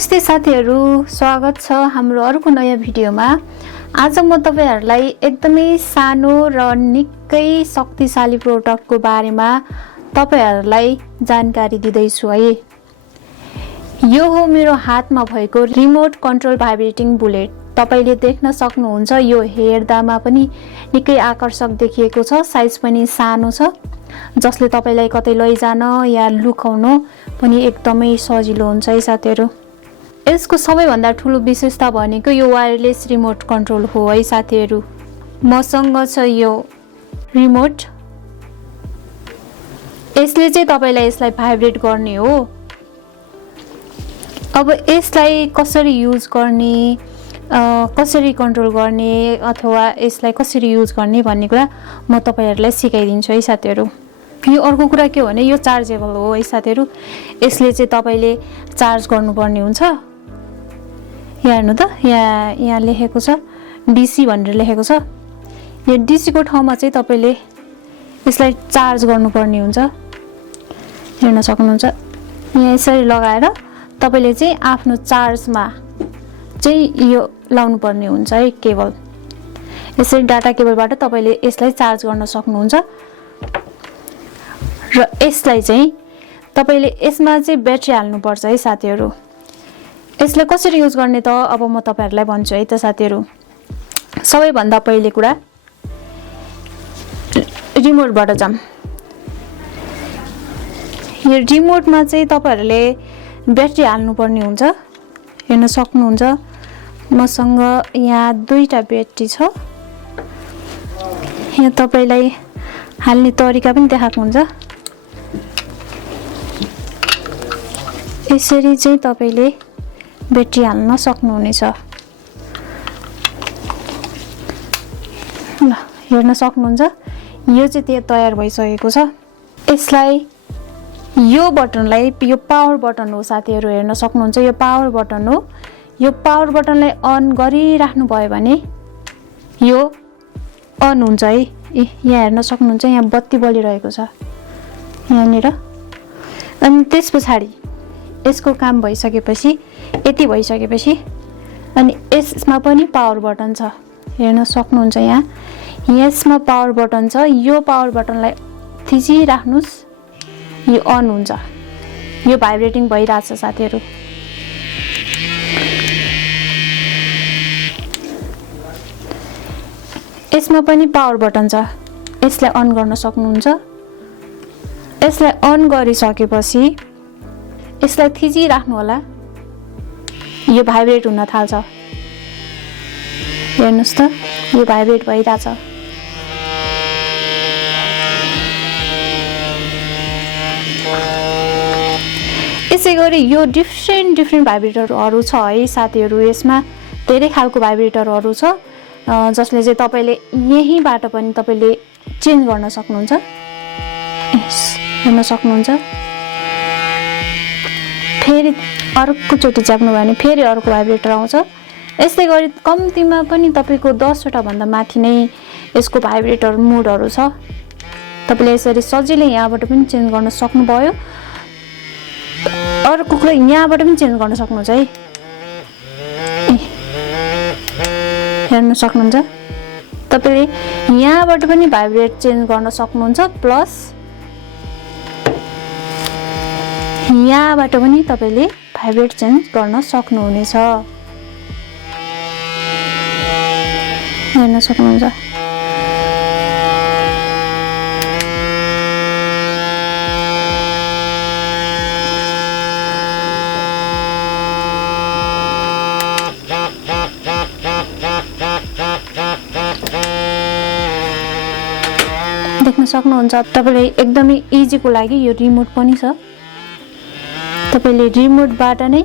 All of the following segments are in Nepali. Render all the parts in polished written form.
नमस्ते साथीहरू, स्वागत छ हाम्रो अर्को नयाँ भिडियोमा। आज म तपाईहरुलाई एकदमै सानो र निकै शक्तिशाली प्रोडक्टको बारेमा तपाईहरुलाई जानकारी दिँदैछु है। यो हो मेरो हातमा भएको रिमोट कन्ट्रोल भाइब्रेटिङ बुलेट। तपाईले देख्न सक्नुहुन्छ यो हेर्दामा पनि निकै आकर्षक देखिएको छ। साइज पनि सानो छ जसले तपाईलाई कतै लैजान या लुकाउन पनि एकदमै सजिलो हुन्छ है साथीहरू। यसको सबैभन्दा ठूलो विशेषता भनेको यो वायरलेस रिमोट कन्ट्रोल हो है साथीहरू। मसँग छ यो रिमोट। यसले चाहिँ तपाईलाई यसलाई भाइब्रेट गर्ने हो। अब यसलाई कसरी युज गर्ने, कसरी कन्ट्रोल गर्ने अथवा यसलाई कसरी युज गर्ने भन्ने कुरा म तपाईहरुलाई सिकाइदिन्छु है साथीहरू। यो अर्को कुरा के हो भने यो चार्जेबल हो है साथीहरू। यसले चाहिँ तपाईले चार्ज गर्नुपर्ने हुन्छ। यहाँ हेर्नु त, यहाँ लेखेको छ डीसी भनेर लेखेको छ। यो डीसी को ठाउँमा चाहिँ तपाईले यसलाई चार्ज गर्नुपर्ने हुन्छ। हेर्न सक्नुहुन्छ यहाँ यसरी लगाएर तपाईले चाहिँ आफ्नो चार्जमा चाहिँ यो लाउनु पर्ने हुन्छ है केबल। यसरी डाटा केबलबाट तपाईले यसलाई चार्ज गर्न सक्नुहुन्छ। र यसलाई चाहिँ तपाईले यसमा चाहिँ ब्याट्री हाल्नु पर्छ है साथीहरू। यसले कसरी युज गर्ने त अब म तपाईहरुलाई भन्छु है त साथीहरू। सबैभन्दा पहिले कुरा रिमोटबाट जाम। यो रिमोटमा चाहिँ तपाईहरुले ब्याट्री हाल्नु पर्ने हुन्छ। हेर्न सक्नुहुन्छ मसँग यहाँ दुईटा ब्याट्री छ। यहाँ तपाईलाई हाल्ने तरिका पनि देखाएको हुन्छ। यसरी चाहिँ तपाईले ब्याट्री हाल्न सक्नुहुनेछ। ल हेर्न सक्नुहुन्छ यो चाहिँ त्यो तयार भइसकेको छ। यसलाई यो बटनलाई, यो पावर बटन हो साथीहरू। हेर्न सक्नुहुन्छ यो पावर बटन हो। यो पावर बटनलाई अन गरिराख्नु भयो भने यो अन हुन्छ है। यहाँ हेर्न सक्नुहुन्छ यहाँ बत्ती बलिरहेको छ यहाँनिर। अनि त्यसपछि यसको काम भइसकेपछि, यति भइसकेपछि अनि यसमा पनि पावर बटन छ। हेर्न सक्नुहुन्छ यहाँ यसमा पावर बटन छ। यो पावर बटनलाई थिचिराख्नुस्, यो अन हुन्छ। यो भाइब्रेटिङ भइरहेछ साथीहरू। यसमा पनि पावर बटन छ। यसलाई अन गर्न सक्नुहुन्छ। यसलाई अन गरिसकेपछि यसलाई थिचिराख्नु होला। यो भाइब्रेट हुन थाल्छ। हेर्नुस् त यो भाइब्रेट भइरहेछ। यसैगरी यो डिफ्रेन्ट भाइब्रेटरहरू छ है साथीहरू। यसमा धेरै खालको भाइब्रेटरहरू छ जसले चाहिँ तपाईले यहीँबाट पनि तपाईले चेन्ज गर्न सक्नुहुन्छ। हेर्न सक्नुहुन्छ फेरि अर्कोचोटि च्याप्नु भयो भने फेरि अर्को भाइब्रेटर आउँछ। यसै गरी कम्तीमा पनि तपाईको 10 वटा भन्दा माथि नै यसको भाइब्रेटर मोडहरू छ। तपाईले यसरी सजिलै यहाँबाट पनि चेन्ज गर्न सक्नुभयो। अर्को कुरा यहाँबाट पनि चेन्ज गर्न सक्नुहुन्छ है। हेर्न सक्नुहुन्छ तपाईले यहाँबाट पनि भाइब्रेट चेन्ज गर्न सक्नुहुन्छ। प्लस यहाँबाट पनि तपाईले भाइब्रेट चेन्ज गर्न सक्नुहुनेछ। हेर्न सक्नुहुन्छ देख्न सक्नुहुन्छ। तपाईले एकदमै इजीको लागि यो रिमोट पनि छ। तपाईले रिमोटबाट नै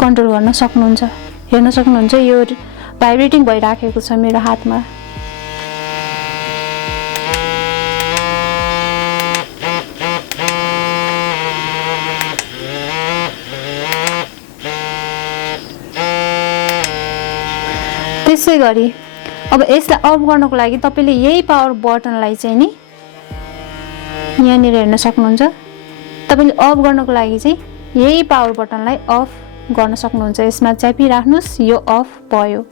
कन्ट्रोल गर्न सक्नुहुन्छ। हेर्न सक्नुहुन्छ यो भाइब्रेटिङ भइराखेको छ मेरो हातमा। त्यसैगरी अब यसलाई अफ गर्नको लागि तपाईले यही पावर बटनलाई चाहिँ नि यहाँनिर हेर्न सक्नुहुन्छ। तपाईले अफ गर्नको लागि चाहिँ यही पावर बटनलाई अफ गर्न सक्नुहुन्छ। यसमा च्यापिराख्नुहोस्, यो अफ भयो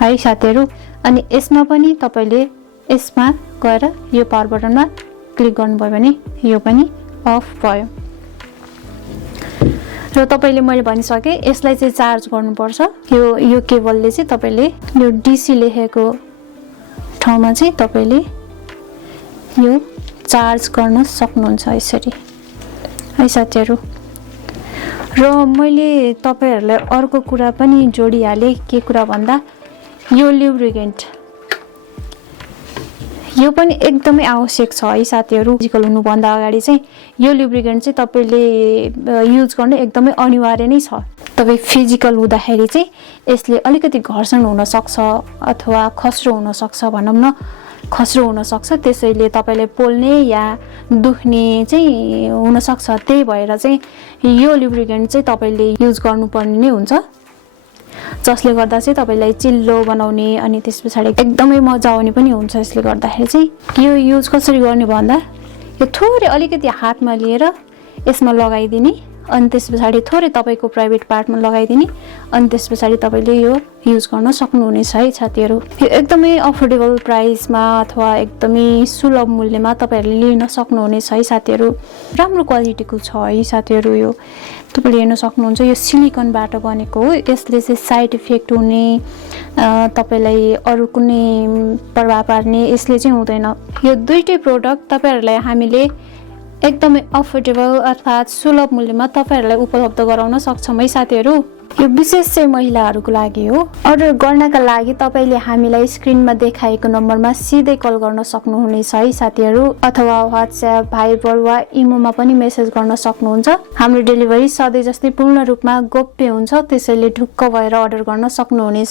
है साथीहरू। अनि यसमा पनि तपाईँले यसमा गएर यो पावर बटनमा क्लिक गर्नुभयो भने यो पनि अफ भयो। र तपाईँले मैले भनिसकेँ यसलाई चाहिँ चार्ज गर्नुपर्छ। यो केबलले चाहिँ तपाईँले यो डिसी लेखेको ठाउँमा चाहिँ तपाईँले यो चार्ज गर्न सक्नुहुन्छ यसरी है साथीहरू। र मैले तपाईँहरूलाई अर्को कुरा पनि जोडिहालेँ। के कुरा भन्दा यो लुब्रिकेन्ट यो पनि एकदमै आवश्यक छ है साथीहरू। फिजिकल हुनुभन्दा अगाडि चाहिँ यो लुब्रिकेन्ट चाहिँ तपाईँले युज गर्नु एकदमै अनिवार्य नै छ। तपाईँ फिजिकल हुँदाखेरि चाहिँ यसले अलिकति घर्षण हुनसक्छ अथवा खस्रो हुनसक्छ, भनौँ न खस्रो हुनसक्छ। त्यसैले तपाईँले पोल्ने या दुख्ने चाहिँ हुनसक्छ। त्यही भएर चाहिँ यो लुब्रिकेन्ट चाहिँ तपाईँले युज गर्नुपर्ने नै हुन्छ, जसले गर्दा चाहिँ तपाईँलाई चिल्लो बनाउने अनि त्यस पछाडि एकदमै मजा आउने पनि हुन्छ। यसले गर्दाखेरि चाहिँ यो युज कसरी गर्ने भन्दा यो थोरै अलिकति हातमा लिएर यसमा लगाइदिने, अनि त्यस पछाडि थोरै तपाईँको प्राइभेट पार्टमा लगाइदिने, अनि त्यस पछाडि तपाईँले यो युज गर्न सक्नुहुनेछ है साथीहरू। यो एकदमै अफोर्डेबल प्राइसमा अथवा एकदमै सुलभ मूल्यमा तपाईँहरूले लिन सक्नुहुनेछ है साथीहरू। राम्रो क्वालिटीको छ है साथीहरू। यो तपाईँले हेर्न सक्नुहुन्छ यो सिलिकनबाट बनेको हो। यसले चाहिँ साइड इफेक्ट हुने, तपाईँलाई अरू कुनै प्रभाव पार्ने यसले चाहिँ हुँदैन। यो दुईटै प्रोडक्ट तपाईँहरूलाई हामीले एकदमै अफोर्डेबल अर्थात् सुलभ मूल्यमा तपाईँहरूलाई उपलब्ध गराउन सक्छौँ है साथीहरू। यो विशेष चाहिँ महिलाहरूको लागि हो। अर्डर गर्नका लागि तपाईँले हामीलाई स्क्रिनमा देखाएको नम्बरमा सिधै कल गर्न सक्नुहुनेछ है साथीहरू, अथवा व्हाट्सएप, भाइबर वा इमोमा पनि मेसेज गर्न सक्नुहुन्छ। हाम्रो डेलिभरी सधैँ जस्तै पूर्ण रूपमा गोप्य हुन्छ, त्यसैले ढुक्क भएर अर्डर गर्न सक्नुहुनेछ।